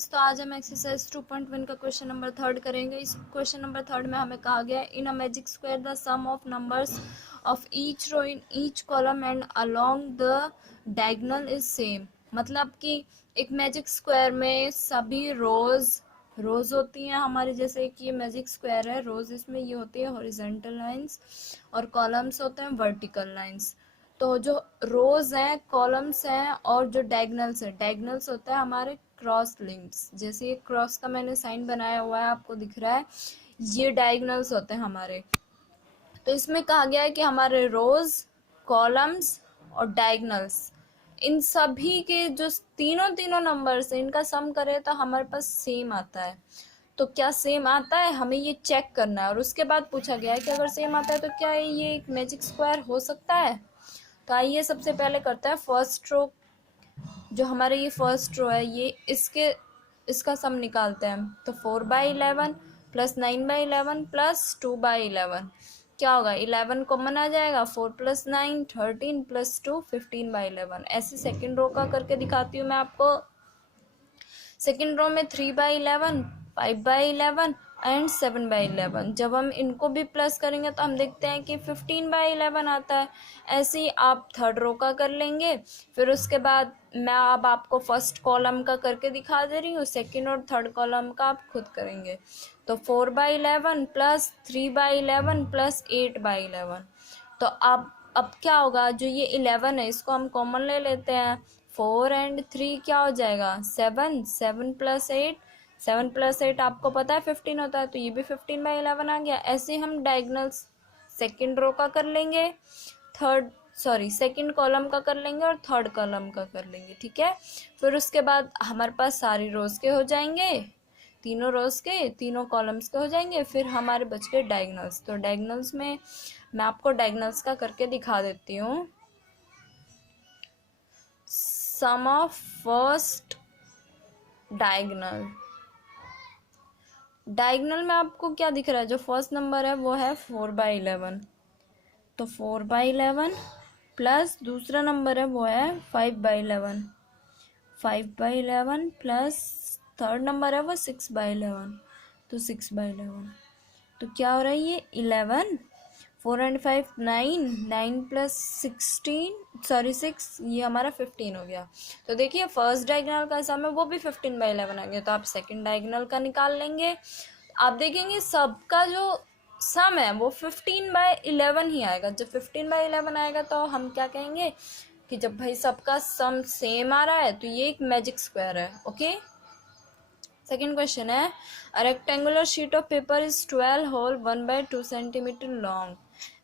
Students, तो आज हम एक्सरसाइज 2.1 का क्वेश्चन नंबर 3 करेंगे। इस क्वेश्चन नंबर 3 में हमें कहा गया है in a magic square the sum of numbers of each row in each column and along the diagonal is same. मतलब कि एक मैजिक स्क्वायर में सभी रोज होती हैं हमारी, जैसे कि ये मैजिक स्क्वायर है, रोज इसमें ये होती है हॉरिजॉन्टल लाइंस और कॉलम्स होते हैं वर्टिकल लाइंस। तो जो रोज हैं, कॉलम्स हैं और जो डायगोनल्स है, डायगोनल्स होता है हमारे क्रॉस लिंक्स। जैसे ये क्रॉस का मैंने साइन बनाया हुआ है, आपको दिख रहा है, ये डायगोनल्स होते हैं हमारे। तो इसमें कहा गया है कि हमारे रोज, कॉलम्स और डायगोनल्स, इन सभी के जो तीनों नंबर्स हैं, इनका सम करें तो हमारे पास सेम आता है। तो क्या सेम आता है, हमें ये चेक करना है। और उसके बाद पूछा गया है कि अगर सेम आता है तो क्या ये एक मैजिक स्क्वायर हो सकता है। तो आइए सबसे पहले करते हैं फर्स्ट रो। जो हमारे ये फर्स्ट रो है, ये इसका सम निकालते हैं। तो 4/11 प्लस 9/11 प्लस 2/11 क्या होगा, 11 कॉमन आ जाएगा, 4 प्लस 9 13 प्लस 2 15/11। ऐसे सेकेंड रो का करके दिखाती हूँ मैं आपको। सेकेंड रो में 3/11 5/11 एंड 7/11। जब हम इनको भी प्लस करेंगे तो हम देखते हैं कि 15/11 आता है। ऐसे ही आप थर्ड रो का कर लेंगे। फिर उसके बाद मैं अब आपको फर्स्ट कॉलम का करके दिखा दे रही हूँ, सेकेंड और थर्ड कॉलम का आप खुद करेंगे। तो 4/11 प्लस 3/11 प्लस 8/11। तो अब क्या होगा, जो ये 11 है इसको हम कॉमन ले लेते हैं। 4 एंड 3 क्या हो जाएगा, 7 7 प्लस 8, 7 प्लस 8 आपको पता है 15 होता है, तो ये भी 15/11 आ गया। ऐसे हम डायगोनल्स सेकेंड रो का कर लेंगे, सेकेंड कॉलम का कर लेंगे और थर्ड कॉलम का कर लेंगे, ठीक है। फिर उसके बाद हमारे पास सारी रोज के हो जाएंगे, तीनों रोज के, तीनों कॉलम्स के हो जाएंगे। फिर हमारे बच गए डायगोनल्स। तो डायगोनल्स में मैं आपको डायगोनल्स का करके दिखा देती हूँ। सम ऑफ फर्स्ट डायगोनल, डायगोनल में आपको क्या दिख रहा है, जो फर्स्ट नंबर है वो है 4/11। तो 4/11 प्लस दूसरा नंबर है वो है 5/11, 5/11 प्लस थर्ड नंबर है वो 6/11, तो 6/11। तो क्या हो रहा है, ये 11, 4 एंड 5 9, 9 प्लस 6, ये हमारा 15 हो गया। तो देखिए फर्स्ट डायगोनल का सम है वो भी 15/11 आ गया। तो आप सेकंड डायगोनल का निकाल लेंगे। आप देखेंगे सबका जो सम है वो 15/11 ही आएगा। जब 15/11 आएगा तो हम क्या कहेंगे कि जब भाई सबका सम सेम आ रहा है तो ये एक मैजिक स्क्वायर है। ओके, सेकेंड क्वेश्चन है a rectangular sheet of paper is 12 whole 1/2 centimetre long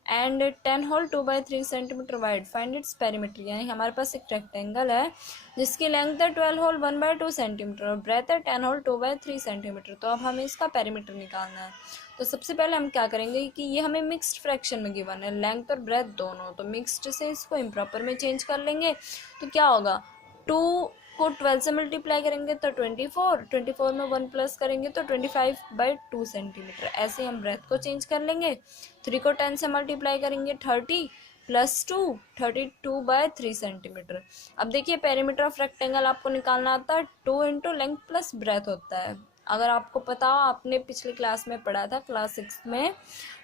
and 10 whole 2/3 centimetre wide, find its perimeter. यानी हमारे पास एक रेक्टेंगल है जिसकी लेंथ है 12 होल 1/2 सेंटीमीटर और ब्रेथ है 10 होल 2/3 सेंटीमीटर। तो अब हमें इसका पेरीमीटर निकालना है। तो सबसे पहले हम क्या करेंगे कि ये हमें मिक्स्ड फ्रैक्शन में गिवन है, लेंथ और ब्रेथ दोनों, तो मिक्स्ड से इसको इम्प्रॉपर में चेंज कर लेंगे। तो क्या होगा, 2 को 12 से मल्टीप्लाई करेंगे तो 24, 24 में 1 प्लस करेंगे तो 25/2 सेंटीमीटर। ऐसे हम ब्रेथ को चेंज कर लेंगे। 3 को 10 से मल्टीप्लाई करेंगे 30 प्लस 2 32/3 सेंटीमीटर। अब देखिए पेरीमीटर ऑफ रेक्टेंगल आपको निकालना आता है 2 इंटू लेंथ प्लस ब्रेथ होता है। अगर आपको पता हो, आपने पिछली क्लास में पढ़ा था, क्लास 6 में,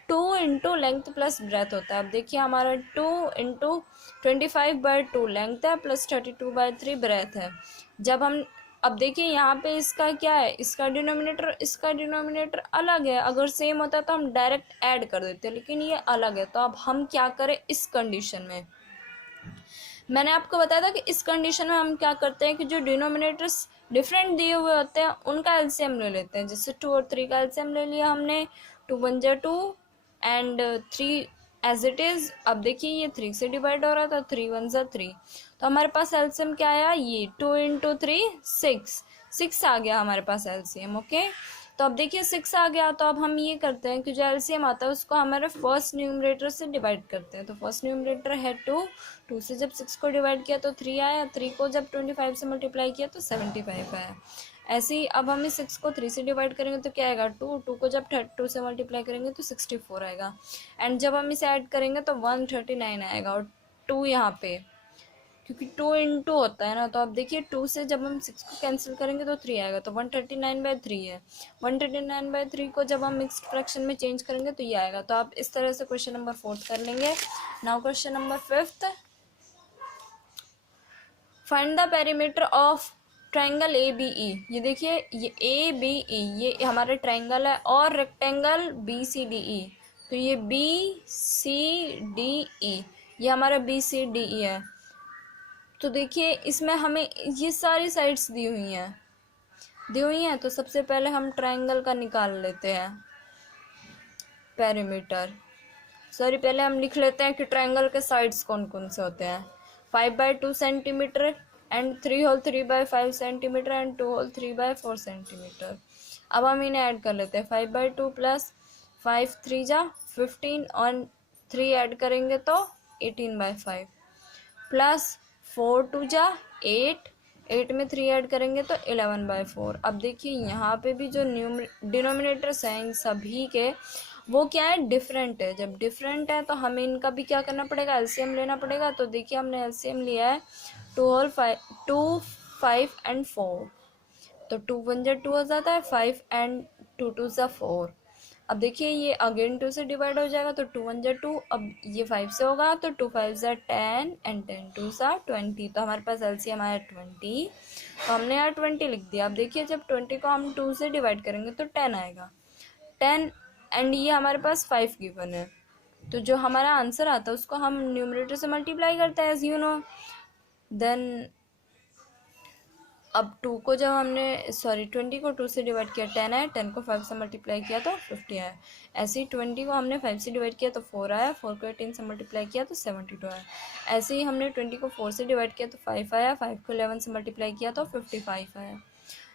2 इंटू लेंथ प्लस ब्रेथ होता है। अब देखिए हमारा 2 इंटू 25/2 लेंथ है प्लस 32/3 ब्रेथ है। जब हम अब देखिए यहाँ पे इसका क्या है, इसका डिनोमिनेटर अलग है। अगर सेम होता तो हम डायरेक्ट ऐड कर देते, लेकिन ये अलग है। तो अब हम क्या करें इस कंडीशन में, मैंने आपको बताया था कि इस कंडीशन में हम क्या करते हैं कि जो डिनोमिनेटर्स डिफरेंट दिए हुए होते हैं उनका एलसीएम ले लेते हैं। जैसे 2 और 3 का एलसीएम ले लिया हमने, 2 1 जा 2 एंड 3 एज इट इज। अब देखिए ये 3 से डिवाइड हो रहा था, 3 1 जा 3, तो हमारे पास एलसीएम क्या आया, ये 2 इंटू 3 6 आ गया हमारे पास एलसीएम। ओके, तो अब देखिए 6 आ गया। तो अब हम ये करते हैं कि जो एलसीएम आता है उसको हमारे फर्स्ट न्यूमरेटर से डिवाइड करते हैं। तो फर्स्ट न्यूमरेटर है 2 से जब 6 को डिवाइड किया तो 3 आया, 3 को जब 25 से मल्टीप्लाई किया तो 75 आया। ऐसे ही अब हम इस 6 को 3 से डिवाइड करेंगे तो क्या आएगा, 2 को जब 2 से मल्टीप्लाई करेंगे तो 64 आएगा। एंड जब हम इसे ऐड करेंगे तो 139 आएगा और 2 यहाँ पे क्योंकि 2 होता है ना, तो अब देखिए 2 से जब हम 6 को कैंसिल करेंगे तो 3 आएगा, तो 139/3 है। 139/3 को जब हम मिक्स्ड फ्रैक्शन में चेंज करेंगे तो ये आएगा। तो आप इस तरह से क्वेश्चन नंबर 4 कर लेंगे। Now question number 5, find the perimeter of triangle A B E. ये देखिए, ये ए बी ई ये हमारा ट्राइंगल है, और rectangle B C D E. तो ये बी सी डी ई, ये हमारा बी सी डी ई है। तो देखिए इसमें हमें ये सारी साइड्स दी हुई हैं। तो सबसे पहले हम ट्राइंगल का निकाल लेते हैं पेरीमीटर। सॉरी, पहले हम लिख लेते हैं कि ट्राइंगल के साइड्स कौन कौन से होते हैं। 5/2 centimetre and 3 whole 3/5 centimetre and 2 whole 3/4 centimetre. अब हम इन्हें ऐड कर लेते हैं। 5/2 प्लस 5 3 जा 15 और 3 ऐड करेंगे तो 18/5 प्लस 4 2 जा 8, 8 में 3 ऐड करेंगे तो 11/4। अब देखिए यहाँ पे भी जो डिनोमिनेटर्स हैं इन सभी के, वो क्या है, डिफरेंट है। जब डिफरेंट है तो हमें इनका भी क्या करना पड़ेगा, एलसीएम लेना पड़ेगा। तो देखिए हमने एलसीएम लिया है 2 5 एंड 4। तो 2 1 जा 2 हो जाता है, 5 एंड 2 2 जा 4। अब देखिए ये अगेन 2 से डिवाइड हो जाएगा, तो 2 1 जा 2। अब ये 5 से होगा तो 2 5 जा 10 एंड 10 2 जा 20। तो हमारे पास एलसीएम आया 20। तो हमने यहाँ 20 लिख दिया। अब देखिए जब 20 को हम 2 से डिवाइड करेंगे तो 10 आएगा, 10 एंड ये हमारे पास 5 गिवन है। तो जो हमारा आंसर आता है उसको हम न्यूमरेटर से मल्टीप्लाई करते हैं, एज यू नो। देन अब 2 को जब हमने 20 को 2 से डिवाइड किया 10 आया, 10 को 5 से मल्टीप्लाई किया तो 50 आया। ऐसे ही 20 को हमने 5 से डिवाइड किया तो 4 आया, 4 को 18 से मल्टीप्लाई किया तो 72 आया। ऐसे ही हमने 20 को 4 से डिवाइड किया तो 5 आया, 5 को 11 से मल्टीप्लाई किया तो 55 आया।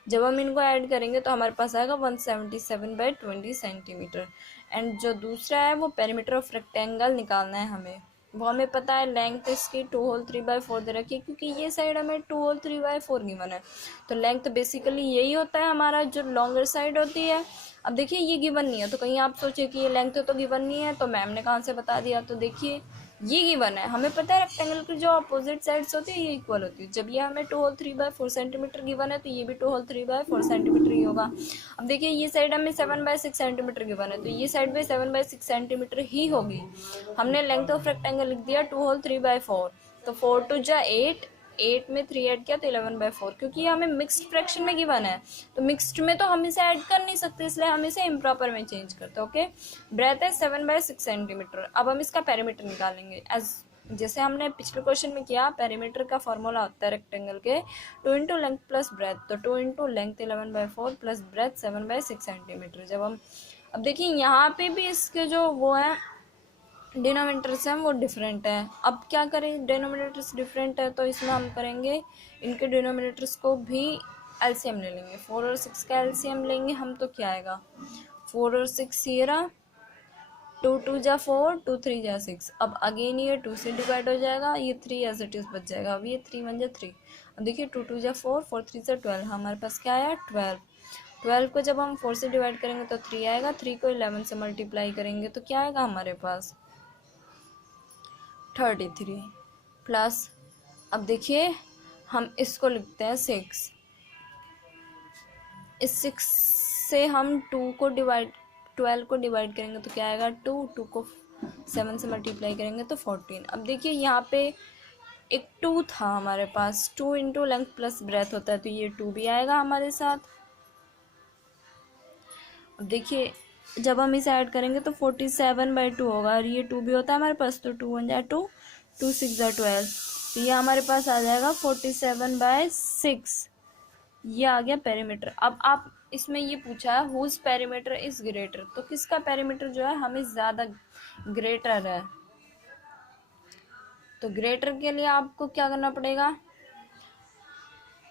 जब हम इनको ऐड करेंगे तो हमारे पास आएगा 177/20 सेंटीमीटर। एंड जो दूसरा है वो पेरीमीटर ऑफ रेक्टेंगल निकालना है हमें। वो हमें पता है लेंथ इसकी 2 होल 3/4 दे रखी है, क्योंकि ये साइड हमें 2 होल 3/4 गिवन है। तो लेंथ बेसिकली यही होता है हमारा, जो लॉन्गर साइड होती है। अब देखिए ये गिवन नहीं है, तो कहीं आप सोचे कि ये लेंथ तो गिवन नहीं है, तो मैम ने कहाँ से बता दिया। तो देखिए ये गिवन है, हमें पता है रेक्टेंगल की जो अपोजिट साइड्स होती है ये इक्वल होती है। जब ये हमें 2 होल 3/4 सेंटीमीटर गिवन है तो ये भी 2 होल 3/4 सेंटीमीटर ही होगा। अब देखिए ये साइड हमें 7/6 सेंटीमीटर गिवन है, तो ये साइड भी 7/6 सेंटीमीटर ही होगी। हमने लेंथ ऑफ रेक्टेंगल लिख दिया 2 होल 3/4। तो 4 2 जा 8, 8 में 3 ऐड किया तो 11/4, क्योंकि ये हमें मिक्स्ड फ्रैक्शन में गिवन है। तो मिक्स्ड में तो हम इसे ऐड कर नहीं सकते, इसलिए हम इसे इम्प्रॉपर में चेंज करते हैं। ओके, ब्रेथ है 7/6 सेंटीमीटर। अब हम इसका पेरीमीटर निकालेंगे। एज जैसे हमने पिछले क्वेश्चन में किया, पेरीमीटर का फॉर्मूला होता है रेक्टेंगल के 2 इंटू लेंथ प्लस ब्रेथ। तो 2 into length 11/4 plus breadth 7/6 centimetre. जब हम अब देखिए यहाँ पे भी इसके जो वो है डिनोमिनेटर्स हैं वो डिफरेंट है। अब क्या करें, डिनोमिनेटर्स डिफरेंट है तो इसमें हम करेंगे इनके डिनोमिनेटर्स को भी एलसीएम ले लेंगे। 4 और 6 का एलसीएम लेंगे हम, तो क्या आएगा, 4 और 6 ये रहा, 2 2 जा 4, 2 3 जा 6। अब अगेन ये 2 से डिवाइड हो जाएगा, ये 3 एज इट इज बच जाएगा। अब ये 3 1 जा 3। अब देखिए 2 2 जा 4, 4 3 जा 12, हमारे पास क्या आया 12। 12 को जब हम 4 से डिवाइड करेंगे तो 3 आएगा, 3 को 11 से मल्टीप्लाई करेंगे तो क्या आएगा हमारे पास 33 प्लस। अब देखिए हम इसको लिखते हैं 6। इस 6 से हम 2 को डिवाइड 12 को डिवाइड करेंगे तो क्या आएगा 2, 2 को 7 से मल्टीप्लाई करेंगे तो 14। अब देखिए यहाँ पे एक 2 था हमारे पास, 2 इंटू लेंथ प्लस ब्रेथ होता है, तो ये 2 भी आएगा हमारे साथ। अब देखिए जब हम इसे ऐड करेंगे तो 47/2 होगा, और ये 2 भी होता है हमारे पास, तो 2 1 जा 2, 2 6 जा 12। तो ये हमारे पास आ जाएगा 47/6। ये आ गया पेरीमीटर। अब आप इसमें ये पूछा है हुज पेरीमीटर इज ग्रेटर, तो किसका पेरीमीटर जो है हमें ज़्यादा ग्रेटर है। तो ग्रेटर के लिए आपको क्या करना पड़ेगा,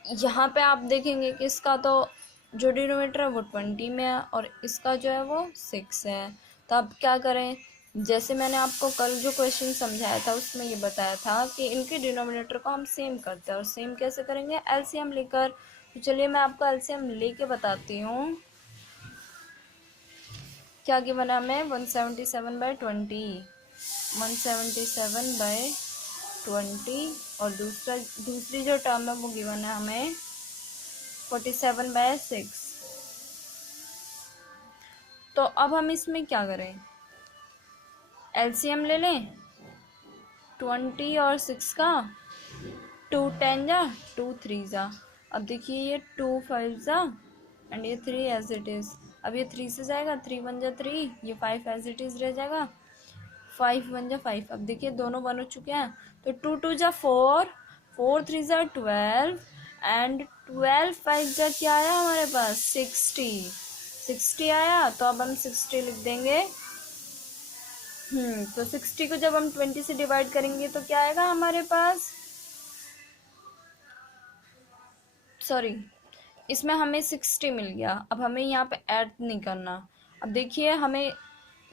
यहाँ पे आप देखेंगे कि इसका तो जो डिनोमिनेटर है वो 20 में है और इसका जो है वो 6 है। तो अब क्या करें, जैसे मैंने आपको कल जो क्वेश्चन समझाया था उसमें ये बताया था कि इनके डिनोमिनेटर को हम सेम करते हैं, और सेम कैसे करेंगे, एलसीएम लेकर। तो चलिए मैं आपको एलसीएम लेके बताती हूँ। क्या गिवन है हमें 177/20, 177/20 20 और दूसरी जो टर्म है वो गिवन है हमें 47/6। तो अब हम इसमें क्या करें, एलसीएम ले लें 20 और 6 का, 2 10 जा 2 3 जा। अब देखिए ये 2 5 जा एंड ये 3 एज इट इज। अब ये 3 से जाएगा, 3 1 जा 3, ये 5 एज इट इज रह जाएगा, 5 1 जा 5। अब देखिए दोनों बन हो चुके हैं, तो 2 2 जा 4, 4 3 जा 12 एंड 12 5 जा क्या आया हमारे पास 60 आया। तो अब हम 60 लिख देंगे। तो 60 को जब हम 20 से डिवाइड करेंगे तो क्या आएगा हमारे पास, सॉरी इसमें हमें 60 मिल गया। अब हमें यहाँ पे ऐड नहीं करना। अब देखिए हमें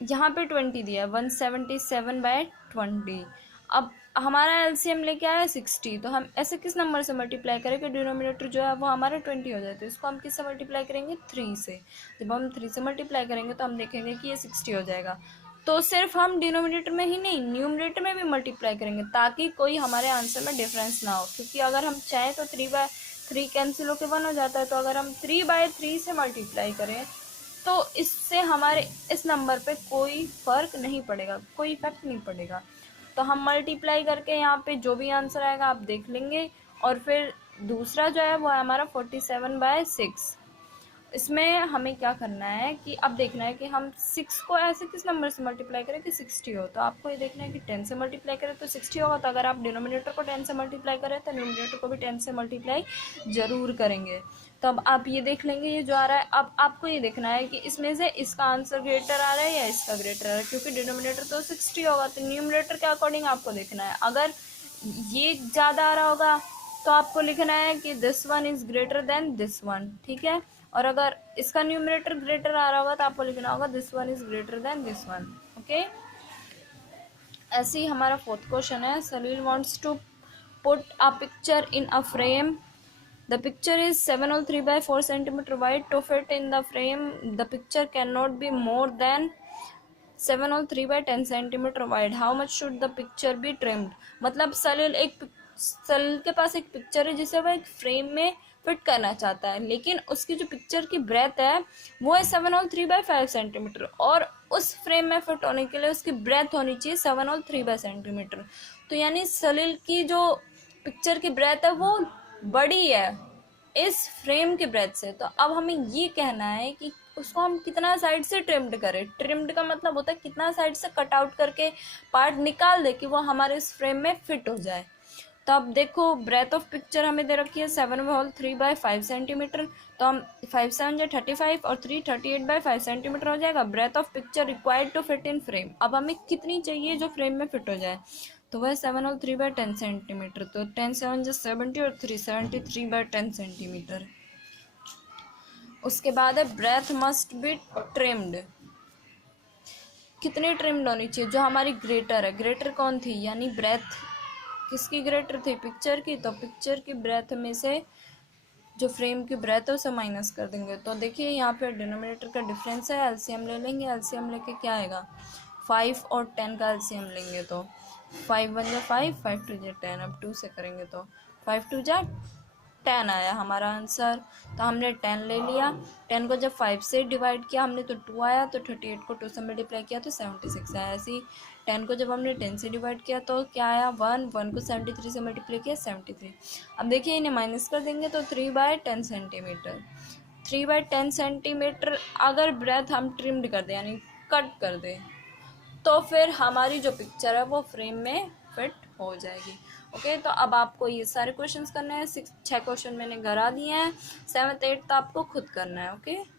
यहाँ पे 20 दिया, 177/20। अब हमारा एलसीएम लेके आया 60, तो हम ऐसे किस नंबर से मल्टीप्लाई करें कि डिनोमिनेटर जो है वो हमारा 20 हो जाए। तो इसको हम किससे मल्टीप्लाई करेंगे, 3 से। जब हम 3 से मल्टीप्लाई करेंगे तो हम देखेंगे कि ये 60 हो जाएगा। तो सिर्फ हम डिनोमिनेटर में ही नहीं, न्यूमरेटर में भी मल्टीप्लाई करेंगे ताकि कोई हमारे आंसर में डिफरेंस ना हो। क्योंकि अगर हम चाहें तो 3/3 कैंसिल होकर 1 हो जाता है, तो अगर हम 3/3 से मल्टीप्लाई करें तो इससे हमारे इस नंबर पे कोई फ़र्क नहीं पड़ेगा, कोई इफेक्ट नहीं पड़ेगा। तो हम मल्टीप्लाई करके यहाँ पे जो भी आंसर आएगा आप देख लेंगे। और फिर दूसरा जो है वो है हमारा 47/6। इसमें हमें क्या करना है कि अब देखना है कि हम 6 को ऐसे किस नंबर से मल्टीप्लाई करें कि 60 हो। तो आपको ये देखना है कि 10 से मल्टीप्लाई करें तो 60 होगा। तो अगर आप डिनोमिनेटर को 10 से मल्टीप्लाई करें तो न्यूमरेटर को भी 10 से मल्टीप्लाई ज़रूर करेंगे। तो अब आप ये देख लेंगे ये जो आ रहा है। अब आपको ये देखना है कि इसमें से इसका आंसर ग्रेटर आ रहा है या इसका ग्रेटर आ रहा है, क्योंकि डिनोमिनेटर तो 60 होगा। तो न्यूमरेटर के अकॉर्डिंग आपको देखना है। अगर ये ज़्यादा आ रहा होगा तो आपको लिखना है कि this one is greater than this one, ठीक है। और अगर इसका न्यूमरेटर ग्रेटर आ रहा होगा तो आपको लिखना होगा this one is greater than this one, okay. ऐसे ही हमारा 4th क्वेश्चन है, Salil wants to put a picture in a frame. The picture is 703/4 centimeter wide. To fit in the frame, the picture cannot be more than 703/10 centimeter wide. How much should the picture be trimmed? मतलब सलील के पास एक picture है जिसे वह एक frame में fit करना चाहता है, लेकिन उसकी जो पिक्चर की ब्रेथ है वो है 703/5 सेंटीमीटर और उस फ्रेम में फिट होने के लिए उसकी ब्रेथ होनी चाहिए 703 सेंटीमीटर। तो यानी सलील की जो पिक्चर की ब्रेथ है वो बड़ी है इस फ्रेम की ब्रेथ से। तो अब हमें ये कहना है कि उसको हम कितना साइड से ट्रिम्ड करें। ट्रिम्ड का मतलब होता है कितना साइड से कट आउट करके पार्ट निकाल दे कि वो हमारे इस फ्रेम में फिट हो जाए। तो अब देखो ब्रेथ ऑफ पिक्चर हमें दे रखी है 7/3/5 सेंटीमीटर। तो हम 5 7 जो 35 और 3 38/5 सेंटीमीटर हो जाएगा। Breadth of picture required to fit in frame. अब हमें कितनी चाहिए जो फ्रेम में फिट हो जाए, तो वह 7/3/10 सेंटीमीटर। तो 10 7 जो 70 और 3 73/10 सेंटीमीटर। उसके बाद है ब्रेथ मस्ट बी ट्रिम्ड। कितनी ट्रिम्ड होनी चाहिए, जो हमारी ग्रेटर है। ग्रेटर कौन थी, यानी ब्रेथ किसकी ग्रेटर थी, पिक्चर की। तो पिक्चर की ब्रेथ में से जो फ्रेम की ब्रेथ है उसे माइनस कर देंगे। तो देखिए यहाँ पे डिनोमिनेटर का डिफरेंस है, एलसीएम ले लेंगे। एलसीएम लेके क्या आएगा 5 और 10 का एलसीएम लेंगे तो 5 1 जा 5, 5 2 जा 10। अब 2 से करेंगे तो 5 2 जा 10 आया हमारा आंसर। तो हमने 10 ले लिया। 10 को जब 5 से डिवाइड किया हमने तो 2 आया। तो 38 को 2 से मल्टीप्लाई किया तो 76 आया। ऐसे ही 10 को जब हमने 10 से डिवाइड किया तो क्या आया 1 1 को 73 से मल्टीप्लाई किया 73। अब देखिए इन्हें माइनस कर देंगे तो 3/10 सेंटीमीटर। 3/10 सेंटीमीटर अगर ब्रेथ हम ट्रिम्ड कर दें यानी कट कर दें तो फिर हमारी जो पिक्चर है वो फ्रेम में फिट हो जाएगी। ओके, तो अब आपको ये सारे क्वेश्चंस करने हैं। 6 क्वेश्चन मैंने करा दिए हैं। 7th 8th आपको खुद करना है। ओके।